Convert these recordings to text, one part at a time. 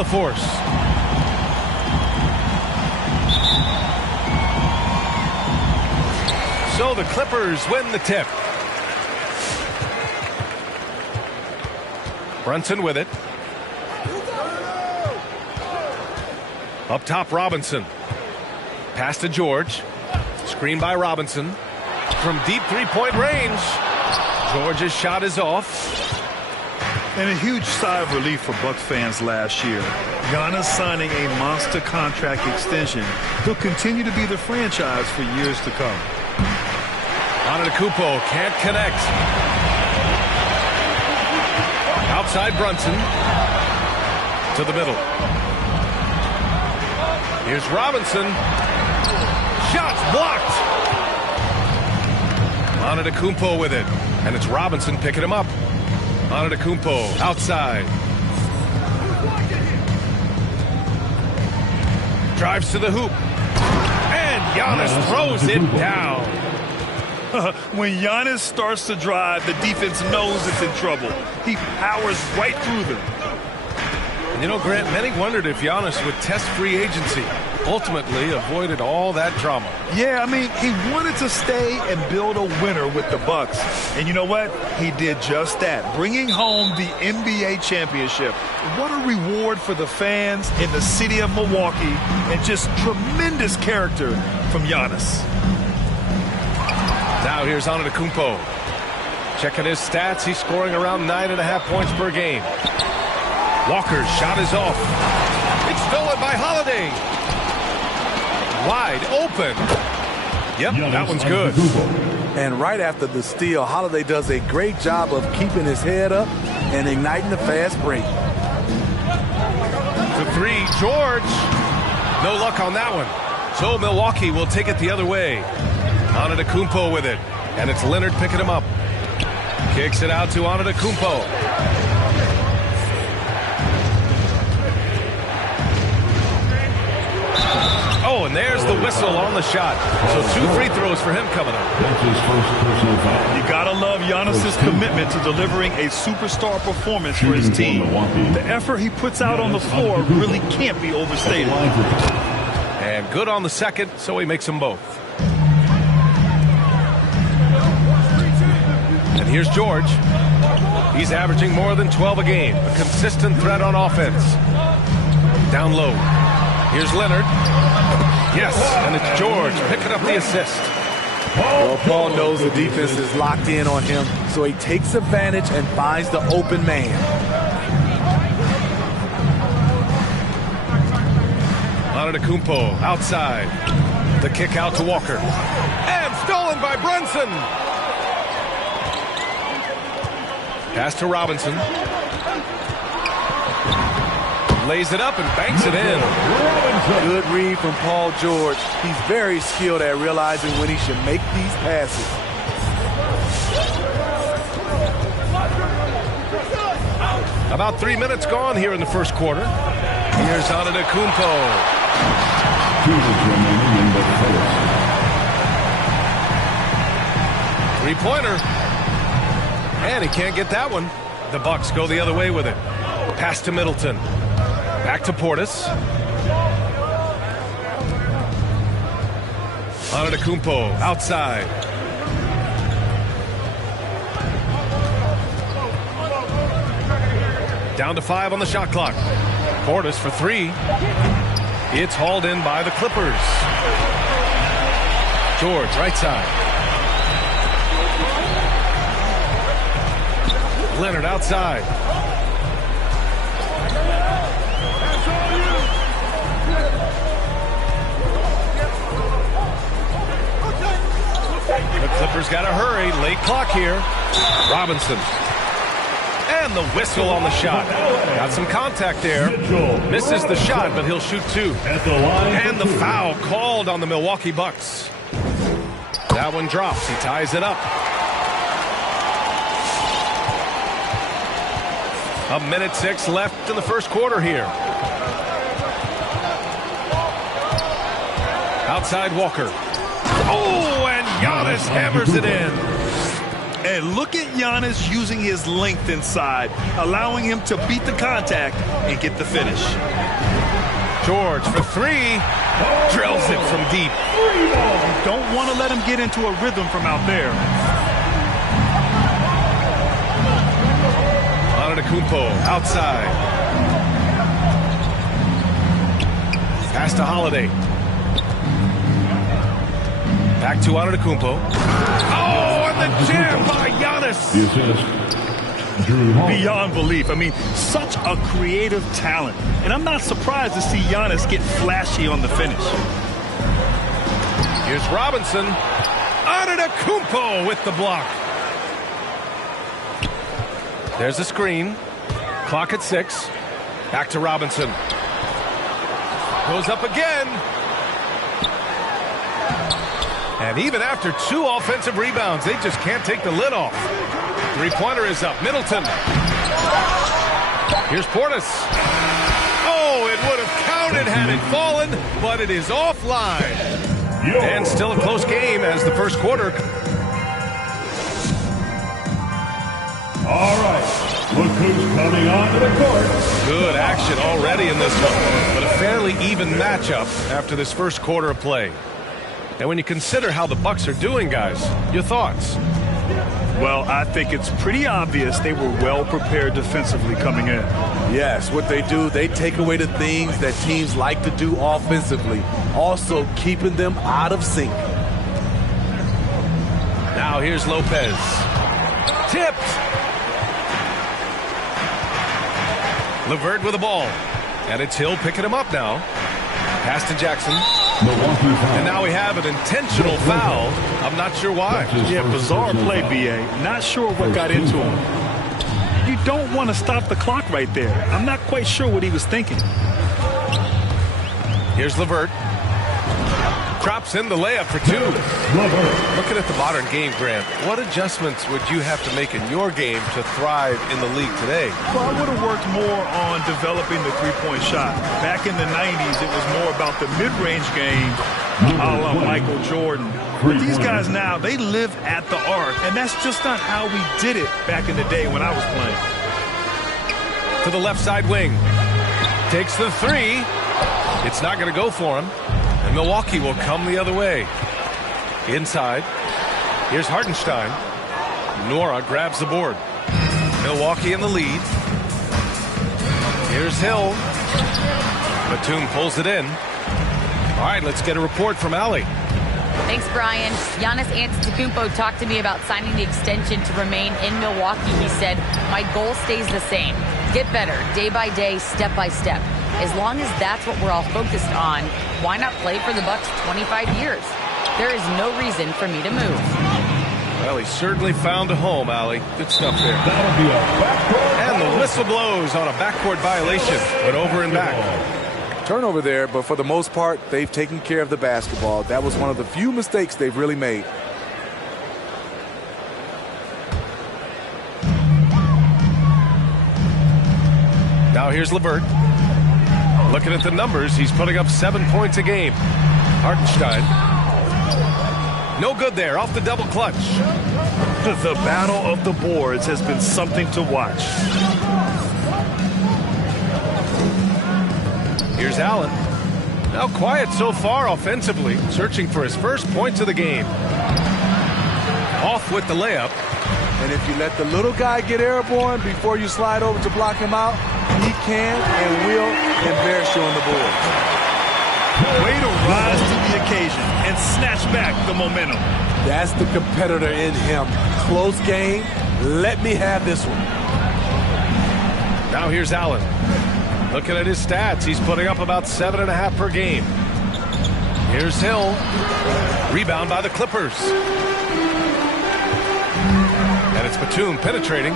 the force. So the Clippers win the tip. Brunson with it. Up top, Robinson. Pass to George. Screen by Robinson. From deep three-point range. George's shot is off. And a huge sigh of relief for Bucks fans last year. Giannis signing a monster contract extension. He'll continue to be the franchise for years to come. Antetokounmpo can't connect. Outside Brunson. To the middle. Here's Robinson. Shots blocked. Antetokounmpo with it. And it's Robinson picking him up. Antetokounmpo outside. Drives to the hoop. And Giannis throws it down. When Giannis starts to drive, the defense knows it's in trouble. He powers right through them. You know, Grant, many wondered if Giannis would test free agency. Ultimately avoided all that drama. Yeah, I mean, he wanted to stay and build a winner with the Bucks. And you know what? He did just that, bringing home the NBA championship. What a reward for the fans in the city of Milwaukee, and just tremendous character from Giannis. Now here's Antetokounmpo. Checking his stats, he's scoring around 9.5 points per game. Walker's shot is off. It's stolen by Holiday. Wide open. Yep, that one's good. And right after the steal, Holiday does a great job of keeping his head up and igniting the fast break. To three, George. No luck on that one. So Milwaukee will take it the other way. Antetokounmpo with it. And it's Leonard picking him up. Kicks it out to Antetokounmpo. Oh, and there's the whistle on the shot. So 2 free throws for him coming up. You gotta love Giannis's commitment to delivering a superstar performance for his team. The effort he puts out on the floor really can't be overstated. And good on the second, so he makes them both. And here's George. He's averaging more than 12 a game. A consistent threat on offense. Down low. Here's Leonard. Yes, and it's George picking up the assist. Well, Paul knows the defense is locked in on him, so he takes advantage and finds the open man. Antetokounmpo outside. The kick out to Walker. And stolen by Brunson. Pass to Robinson. Lays it up and banks it in. Good read from Paul George. He's very skilled at realizing when he should make these passes. About 3 minutes gone here in the first quarter. Here's Antetokounmpo. Three-pointer. And he can't get that one. The Bucks go the other way with it. Pass to Middleton. Back to Portis. Antetokounmpo outside. Down to 5 on the shot clock. Portis for 3. It's hauled in by the Clippers. George, right side. Leonard outside. The Clippers got to hurry. Late clock here. Robinson. And the whistle on the shot. Got some contact there. Misses the shot, but he'll shoot 2. And the foul called on the Milwaukee Bucks. That one drops. He ties it up. A minute 6 left in the first quarter here. Outside Walker. Oh, and Giannis hammers it in. And look at Giannis using his length inside, allowing him to beat the contact and get the finish. George for three. Drills it from deep. You don't want to let him get into a rhythm from out there. Antetokounmpo outside. Pass to Holiday. Back to Antetokounmpo. Oh, and the jam by Giannis. The assist, Drew Holiday. Beyond belief. I mean, such a creative talent. And I'm not surprised to see Giannis get flashy on the finish. Here's Robinson. Antetokounmpo with the block. There's a screen. Clock at 6. Back to Robinson. Goes up again. And even after 2 offensive rebounds, they just can't take the lid off. Three-pointer is up. Middleton. Here's Portis. Oh, it would have counted had it fallen, but it is offline. And still a close game as the first quarter. All right, look who's coming onto the court. Good action already in this one, but a fairly even matchup after this first quarter of play. And when you consider how the Bucks are doing, guys, your thoughts? Well, I think it's pretty obvious they were well prepared defensively coming in. Yes, what they do, they take away the things that teams like to do offensively, also keeping them out of sync. Now here's Lopez. Tipped. LeVert with the ball. And it's Hill picking him up now. Pass to Jackson. And now we have an intentional foul. I'm not sure why. Yeah, bizarre play, B.A. Not sure what got into him. You don't want to stop the clock right there. I'm not quite sure what he was thinking. Here's LeVert. Drops in the layup for 2. Looking at the modern game, Grant, what adjustments would you have to make in your game to thrive in the league today? Well, I would have worked more on developing the three-point shot. Back in the 90s, it was more about the mid-range game, a la Michael Jordan. But these guys now, they live at the arc, and that's just not how we did it back in the day when I was playing. To the left side wing. Takes the 3. It's not going to go for him. And Milwaukee will come the other way. Inside. Here's Hartenstein. Nora grabs the board. Milwaukee in the lead. Here's Hill. Batum pulls it in. All right, let's get a report from Allie. Thanks, Brian. Giannis Antetokounmpo talked to me about signing the extension to remain in Milwaukee. He said, my goal stays the same. Get better, day by day, step by step. As long as that's what we're all focused on, why not play for the Bucks 25 years? There is no reason for me to move. Well, he certainly found a home, Allie. Good stuff there. That'll be a backcourt. And the whistle blows on a backcourt violation. Went over and back. Turnover there, but for the most part, they've taken care of the basketball. That was one of the few mistakes they've really made. Now here's LeVert. Looking at the numbers, he's putting up 7 points a game. Hartenstein. No good there, off the double clutch. The battle of the boards has been something to watch. Here's Allen. Now quiet so far offensively, searching for his first points of the game. Off with the layup. And if you let the little guy get airborne before you slide over to block him out, he can and will embarrass you on the board. Way to rise to the occasion and snatch back the momentum. That's the competitor in him. Close game. Let me have this one. Now here's Allen. Looking at his stats, he's putting up about 7.5 per game. Here's Hill. Rebound by the Clippers. And it's Batum penetrating.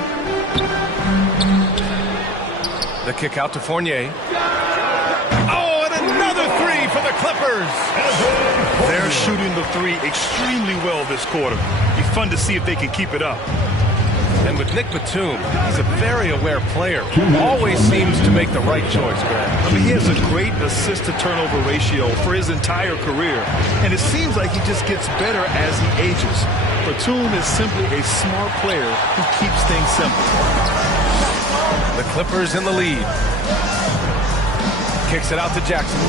The kick out to Fournier. Oh, and another 3 for the Clippers. They're shooting the 3 extremely well this quarter. Be fun to see if they can keep it up. And with Nick Batum, he's a very aware player. Always seems to make the right choice, Grant. I mean, he has a great assist-to-turnover ratio for his entire career. And it seems like he just gets better as he ages. Batum is simply a smart player who keeps things simple. The Clippers in the lead. Kicks it out to Jackson.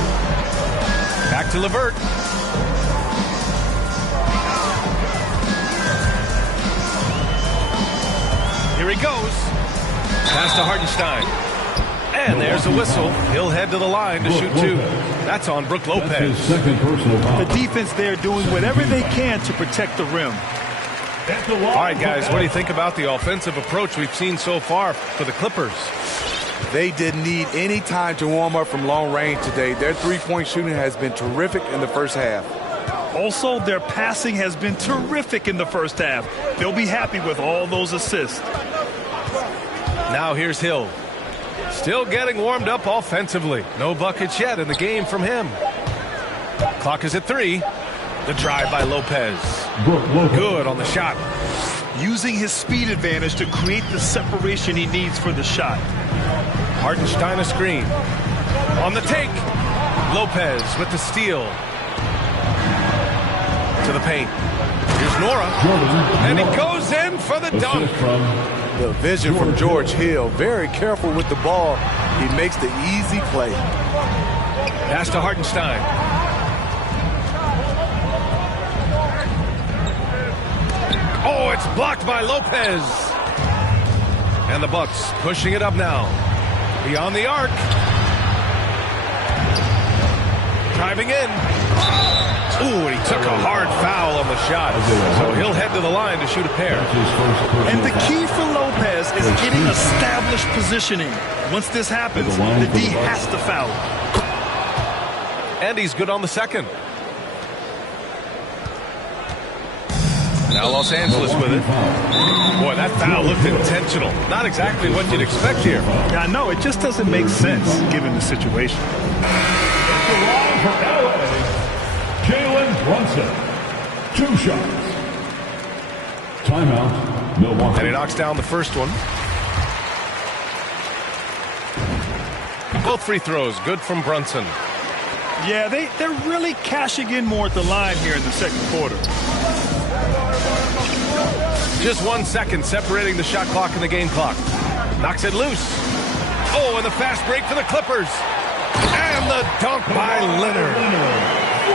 Back to LeVert. Here he goes. Pass to Hartenstein. And there's a whistle. He'll head to the line to shoot two. That's on Brook Lopez. The defense there doing whatever they can to protect the rim. All right, guys, what do you think about the offensive approach we've seen so far for the Clippers? They didn't need any time to warm up from long range today. Their three-point shooting has been terrific in the first half. Also, their passing has been terrific in the first half. They'll be happy with all those assists. Now here's Hill. Still getting warmed up offensively. No buckets yet in the game from him. Clock is at 3. The drive by Lopez. Good on the shot. Using his speed advantage to create the separation he needs for the shot. Hartenstein a screen. On the take. Lopez with the steal. To the paint. Here's Nora. And he goes in for the dunk. The vision from George Hill. Very careful with the ball. He makes the easy play. Pass to Hartenstein. Oh, it's blocked by Lopez. And the Bucks pushing it up now. Beyond the arc. Driving in. Ooh, and he took a hard foul on the shot. So he'll head to the line to shoot a pair. And the key for Lopez is getting established positioning. Once this happens, the D has to foul. And he's good on the second. Now Los Angeles with it. Boy, that foul looked intentional. Not exactly what you'd expect here. Yeah, I know. It just doesn't make sense given the situation. It's the line for LA. Jalen Brunson. 2 shots. Timeout, Milwaukee. And he knocks down the first one. Both free throws, good from Brunson. Yeah, they're really cashing in more at the line here in the second quarter. Just 1 second separating the shot clock and the game clock. Knocks it loose. Oh, and the fast break for the Clippers. And the dunk by Leonard.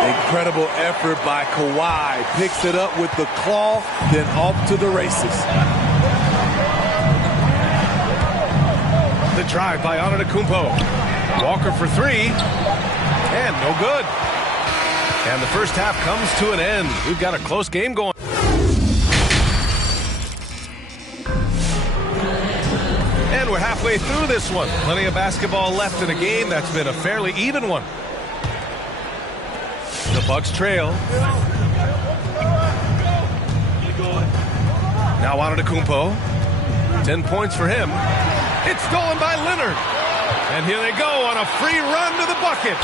Incredible effort by Kawhi. Picks it up with the claw, then off to the races. The drive by Antetokounmpo. Walker for 3. And no good. And the first half comes to an end. We've got a close game going. And we're halfway through this one. Plenty of basketball left in a game that's been a fairly even one. The Bucks trail. Now Antetokounmpo. 10 points for him. It's stolen by Leonard. And here they go on a free run to the bucket.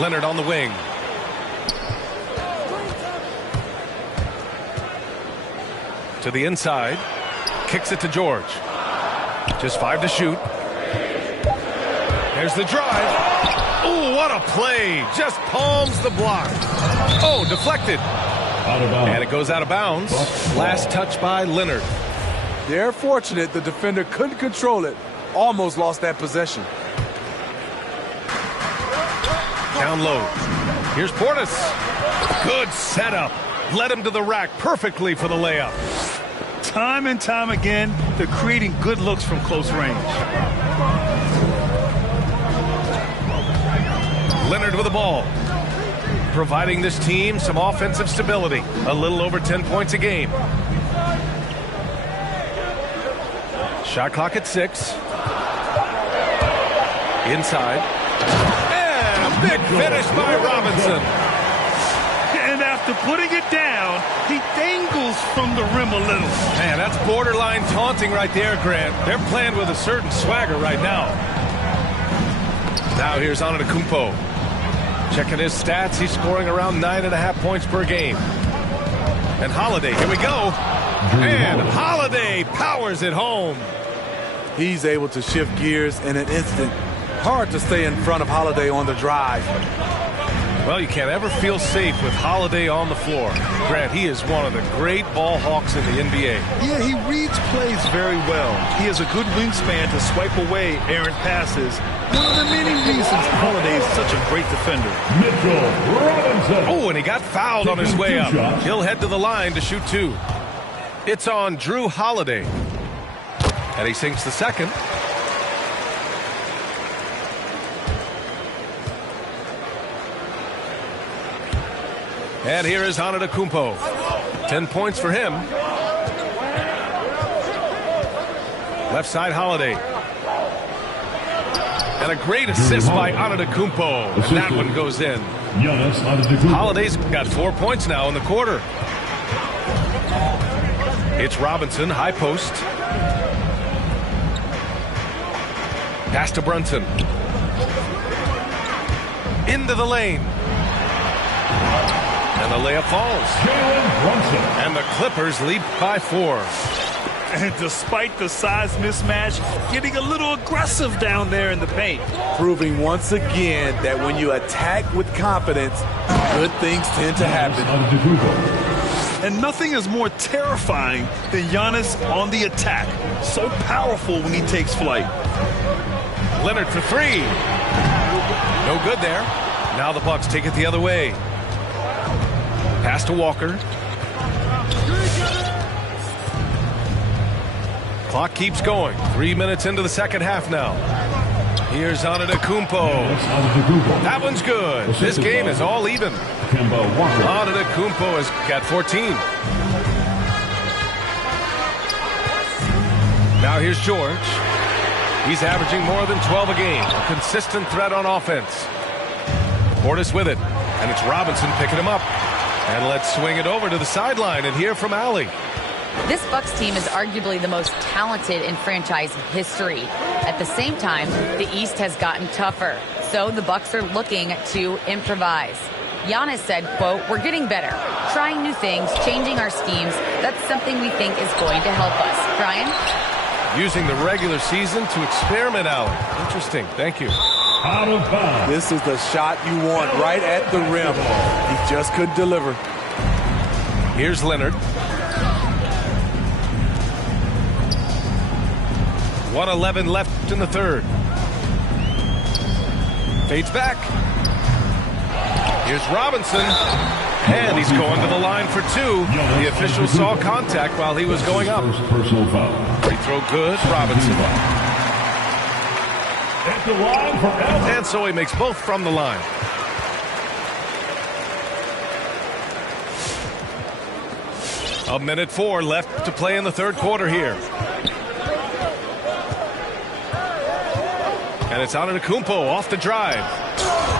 Leonard on the wing. To the inside. Kicks it to George. Just 5 to shoot. There's the drive. Oh, what a play. Just palms the block. Oh, deflected. Out of bounds. And it goes out of bounds. Last touch by Leonard. They're fortunate the defender couldn't control it. Almost lost that possession. Down low. Here's Portis. Good setup. Led him to the rack perfectly for the layup. Time and time again, they're creating good looks from close range. Leonard with the ball. Providing this team some offensive stability. A little over 10 points a game. Shot clock at 6. Inside. And a big finish by Robinson. And after putting it down, he dangles from the rim a little. Man, that's borderline taunting right there, Grant. They're playing with a certain swagger right now. Now here's Antetokounmpo. Checking his stats, he's scoring around 9.5 points per game. And Holiday, here we go. And Holiday powers it home. He's able to shift gears in an instant. Hard to stay in front of Holiday on the drive. Well, you can't ever feel safe with Holiday on the floor. Grant, he is one of the great ball hawks in the NBA. Yeah, he reads plays very well. He has a good wingspan to swipe away errant passes. One of the many reasons Holiday is such a great defender. Mitchell Robinson. Oh, and he got fouled on his way up. He'll head to the line to shoot 2. It's on Drew Holiday. And he sinks the second. And here is Antetokounmpo. 10 points for him. Left side Holiday. And a great assist by Antetokounmpo. And that one goes in. Holiday's got 4 points now in the quarter. It's Robinson, high post. Pass to Brunson. Into the lane. And the layup falls. And the Clippers lead by 4. And despite the size mismatch, getting a little aggressive down there in the paint. Proving once again that when you attack with confidence, good things tend to happen. And nothing is more terrifying than Giannis on the attack. So powerful when he takes flight. Leonard for 3. No good there. Now the Bucks take it the other way. Pass to Walker. Clock keeps going. 3 minutes into the second half now. Here's Antetokounmpo. That one's good. This game is all even. Antetokounmpo has got 14. Now here's George. He's averaging more than 12 a game. A consistent threat on offense. Portis with it. And it's Robinson picking him up. And let's swing it over to the sideline and hear from Allie. This Bucks team is arguably the most talented in franchise history. At the same time, the East has gotten tougher. So the Bucks are looking to improvise. Giannis said, quote, "We're getting better, trying new things, changing our schemes. That's something we think is going to help us." Brian? Using the regular season to experiment out. Interesting. Thank you. Out of bounds. This is the shot you want right at the rim. He just couldn't deliver. Here's Leonard. 1:11 left in the third. Fades back. Here's Robinson. And he's going to the line for 2. The official saw contact while he was going up. Personal foul. Free throw good. Robinson. At the line for LA. And so he makes both from the line. A minute 4 left to play in the third quarter here. And it's Antetokounmpo off the drive.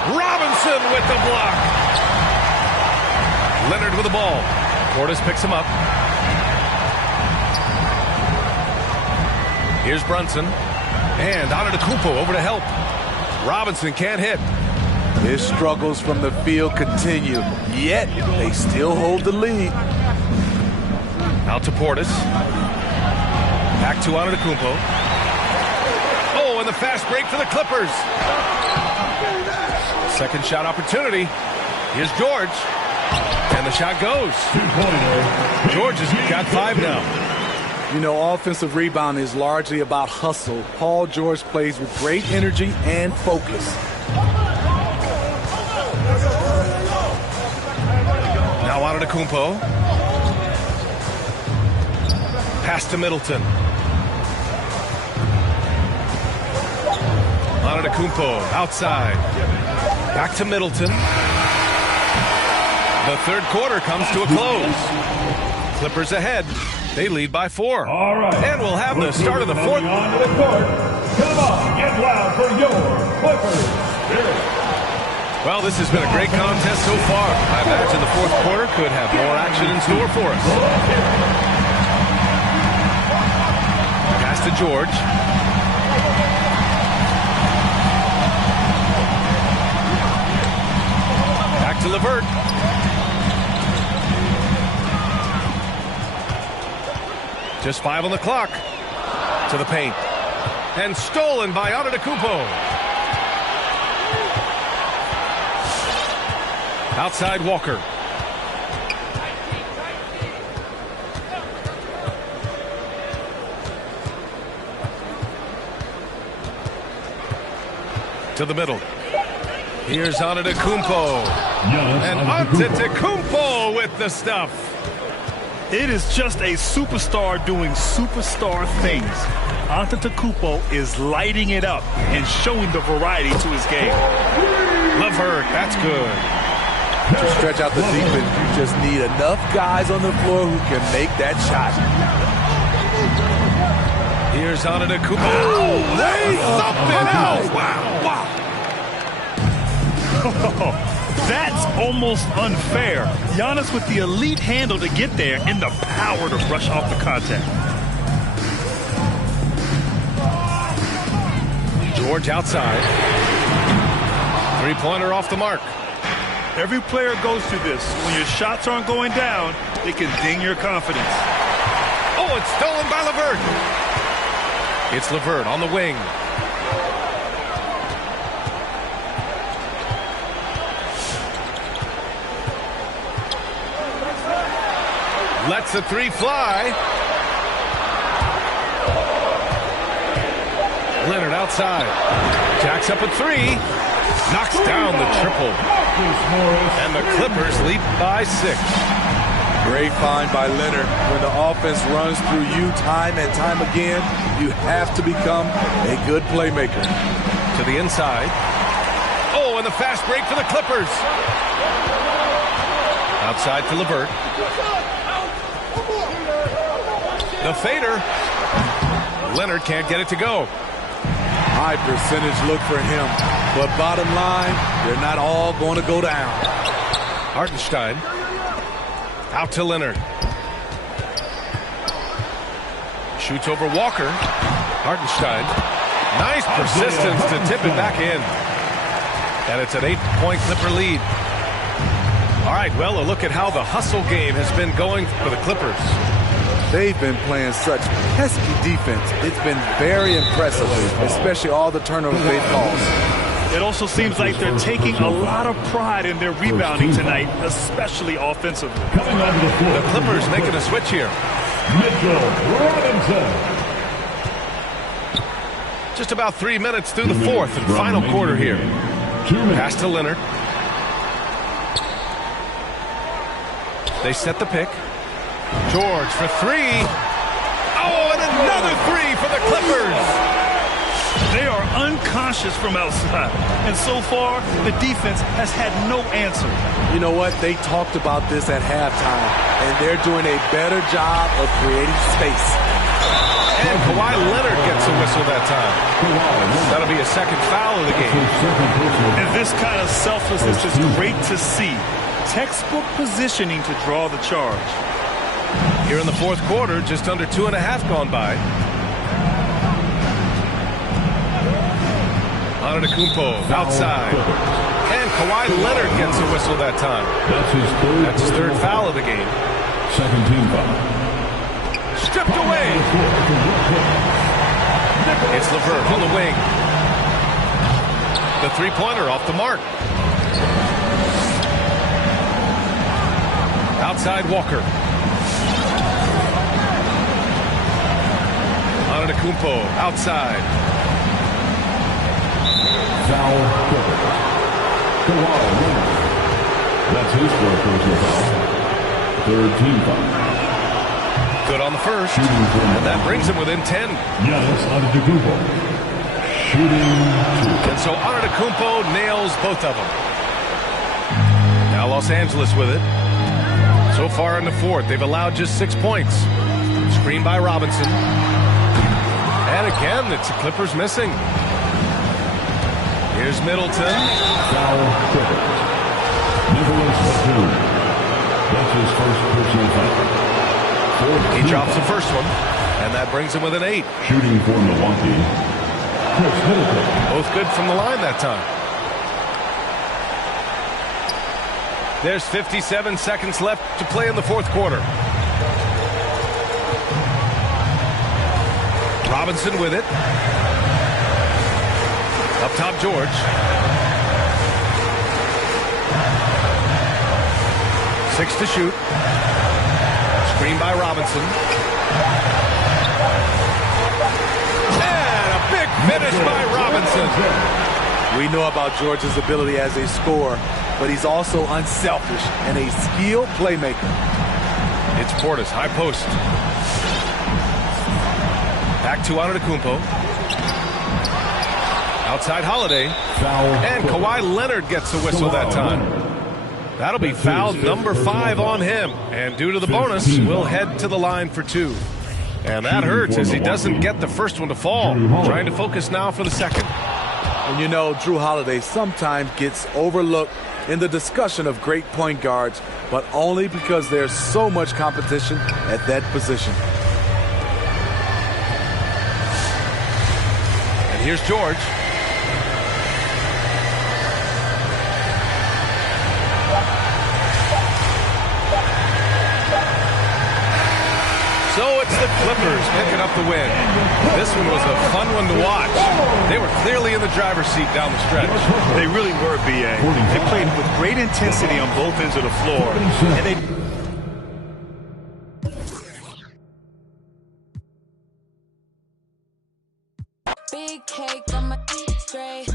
Robinson with the block. Leonard with the ball. Portis picks him up. Here's Brunson. And Antetokounmpo over to help. Robinson can't hit. His struggles from the field continue, yet they still hold the lead. Out to Portis. Back to Antetokounmpo. Oh, and the fast break for the Clippers. Second shot opportunity. Here's George. And the shot goes. George has got 5 now. You know, offensive rebound is largely about hustle. Paul George plays with great energy and focus. Now Antetokounmpo. Pass to Middleton. Antetokounmpo outside. Back to Middleton. The third quarter comes to a close. Clippers ahead. They lead by 4. All right. And we'll have the start of the fourth. On to the court. Come on, get loud for your Clippers. Well, this has been a great contest so far. I imagine the fourth quarter could have more action in store for us. Pass to George. Back to LeVert. Just 5 on the clock. To the paint. And stolen by Antetokounmpo. Outside Walker. To the middle. Here's Antetokounmpo. And Antetokounmpo with the stuff. It is just a superstar doing superstar things. Antetokounmpo is lighting it up and showing the variety to his game. LeVert, that's good. To stretch out the defense, you just need enough guys on the floor who can make that shot. Here's Antetokounmpo. Oh, they something else. Wow. That's almost unfair. Giannis with the elite handle to get there and the power to brush off the contact. George outside. Three-pointer off the mark. Every player goes through this. When your shots aren't going down, it can ding your confidence. Oh, it's stolen by LeVert. It's LeVert on the wing. Lets the three fly. Leonard outside. Jacks up a three. Knocks down the triple. And the Clippers lead by 6. Great find by Leonard. When the offense runs through you time and time again, you have to become a good playmaker. To the inside. Oh, and the fast break for the Clippers. Outside to LeVert. The fader. Leonard can't get it to go. High percentage look for him. But bottom line, they're not all going to go down. Hartenstein. Out to Leonard. Shoots over Walker. Hartenstein. Nice persistence to tip it back in. And it's an 8-point Clipper lead. All right, well, a look at how the hustle game has been going for the Clippers. They've been playing such pesky defense. It's been very impressive, especially all the turnovers they've caused. It also seems like they're taking a lot of pride in their rebounding tonight, especially offensively. Coming onto the floor. The Clippers making a switch here. Mitchell Robinson. Just about 3 minutes through the fourth and final quarter here. 2 minutes. Pass to Leonard. They set the pick. George for three. Oh, and another three for the Clippers. They are unconscious from outside, and so far, the defense has had no answer. You know what? They talked about this at halftime, and they're doing a better job of creating space. And Kawhi Leonard gets a whistle that time. That'll be a second foul of the game. And this kind of selflessness is great to see. Textbook positioning to draw the charge. Here in the fourth quarter, just under 2.5 gone by. Antetokounmpo outside. And Kawhi Leonard gets a whistle that time. That's his third foul of the game. Second team foul. Stripped away. It's LeVert on the wing. The three-pointer off the mark. Outside Walker. Antetokounmpo outside. Foul. Kawhi Leonard. That's his fourth personal foul. Third team foul. Good on the first. And that brings him within 10. Giannis Antetokounmpo. Shooting 2. And so Antetokounmpo nails both of them. Now Los Angeles with it. So far in the fourth, they've allowed just 6 points. Screen by Robinson. And again, it's the Clippers missing. Here's Middleton. Foul. Nicholas Batum. That's his first personal foul. He drops the first one, and that brings him with an 8. Shooting for Milwaukee. Chris Middleton. Both good from the line that time. There's 57 seconds left to play in the fourth quarter. Robinson with it. Up top, George. Six to shoot. Screen by Robinson. And a big finish by Robinson. We know about George's ability as a scorer, but he's also unselfish and a skilled playmaker. It's Portis, high post. Back to Antetokounmpo. Outside Holiday. And Kawhi Leonard gets a whistle that time. That'll be foul number 5 on him. And due to the bonus, we'll head to the line for 2. And that hurts as he doesn't get the first one to fall. Trying to focus now for the second. And you know, Jrue Holiday sometimes gets overlooked in the discussion of great point guards, but only because there's so much competition at that position. And here's George. So it's the Clippers picking up the win. This one was a fun one to watch. They were clearly in the driver's seat down the stretch. They really were, B.A. They played with great intensity on both ends of the floor. And they... Big cake on my straight.